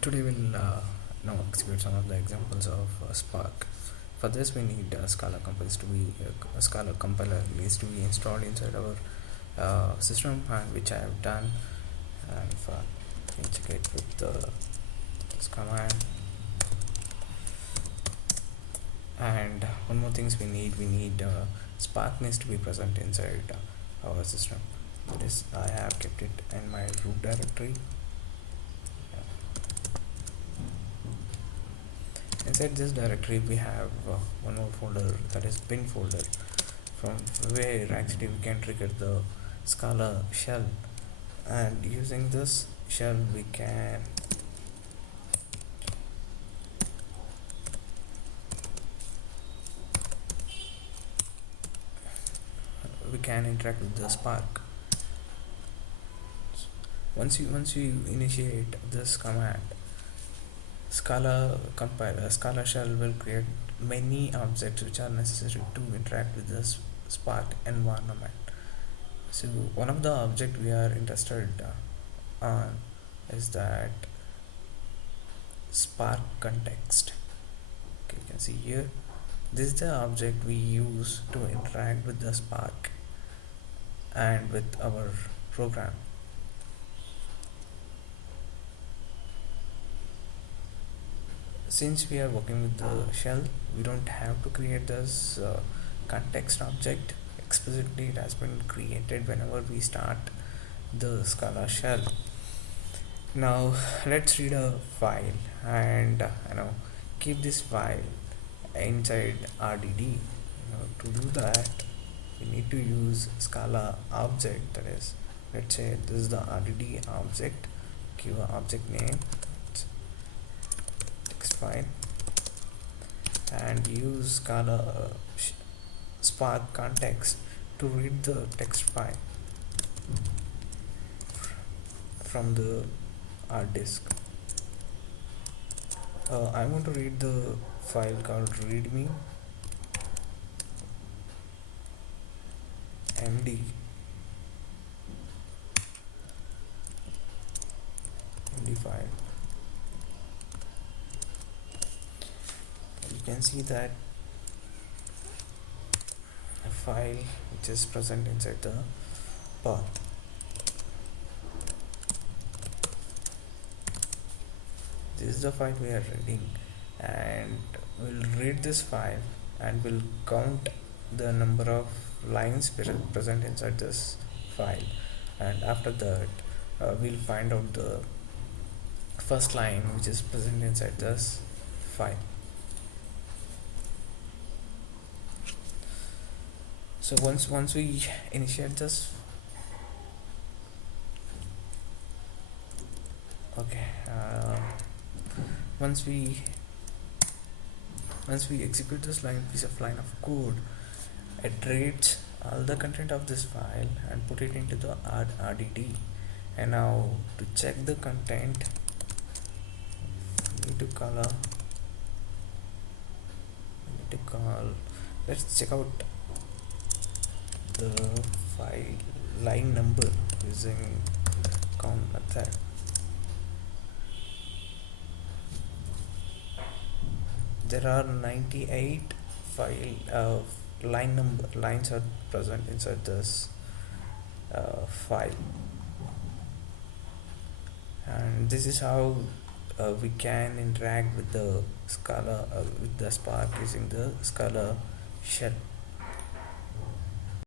Today we'll now execute some of the examples of Spark. For this, we need a Scala compiler needs to be installed inside our system, and which I have done. And if I check it with this command. And one more things we need Spark needs to be present inside our system. That is, I have kept it in my root directory. Inside this directory we have one more folder, that is bin folder, from where actually we can trigger the Scala shell, and using this shell we can interact with the Spark. Once you initiate this command, Scala shell will create many objects which are necessary to interact with this Spark environment. So one of the object we are interested on is that Spark context. Okay, you can see here, this is the object we use to interact with the Spark and with our program. Since we are working with the shell, we don't have to create this context object explicitly. It has been created whenever we start the Scala shell. Now let's read a file and keep this file inside RDD. To do that, we need to use Scala object. That is, let's say this is the RDD object. Give an object name, text file, and use Scala Spark context to read the text file from the hard disk. I want to read the file called readme md file. You can see that a file which is present inside the path. This is the file we are reading, and we'll read this file and we'll count the number of lines present inside this file, and after that we'll find out the first line which is present inside this file. So once we initiate this, okay, once we execute this piece of code, it reads all the content of this file and put it into the RDD. And now to check the content, we need to call let's check out the file line number using count method. There are 98 lines are present inside this file, and this is how we can interact with the Scala with the Spark using the Scala shell.